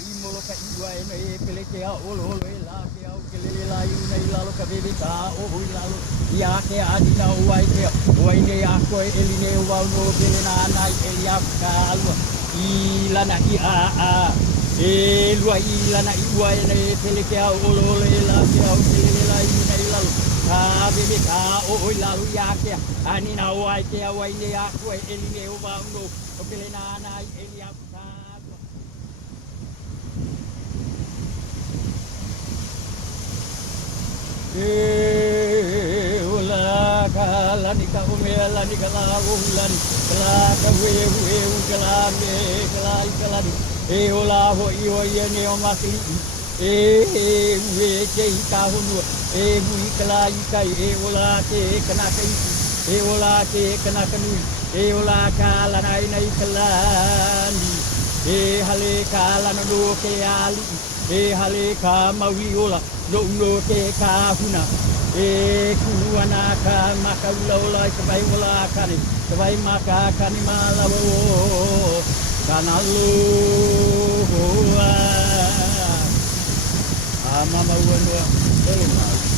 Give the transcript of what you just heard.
imolo ka iwa e no e pele ke a olo olo e la ke au ke lele la iu nei lalo ka bebe ka o hui lalo ia ke adina uai ke uai nei a koe eli nei wau no pele na nai eli a ka alua i lana i a e lua i lana i uai nei pele ke a olo olo e la ke au ke lele la iu nei lalo ka bebe ka o hui lalo ia ke anina uai ke a uai nei a koe eli nei wau no pele na nai eli a ka Ula kala ni ka umela ni kala ulan kala ka we kala me kala ni ula ho I ho ye ni o makili we ke ka hunu bui kala I kai ula ke kana kai ula ke kana kanu ula kala nai nai kala ni hale kala no ke ali hale ka mawi ula no no ke ka huna kuana ka maka ula ula sabai ula kani sabai maka kani malawo kanalu mama wana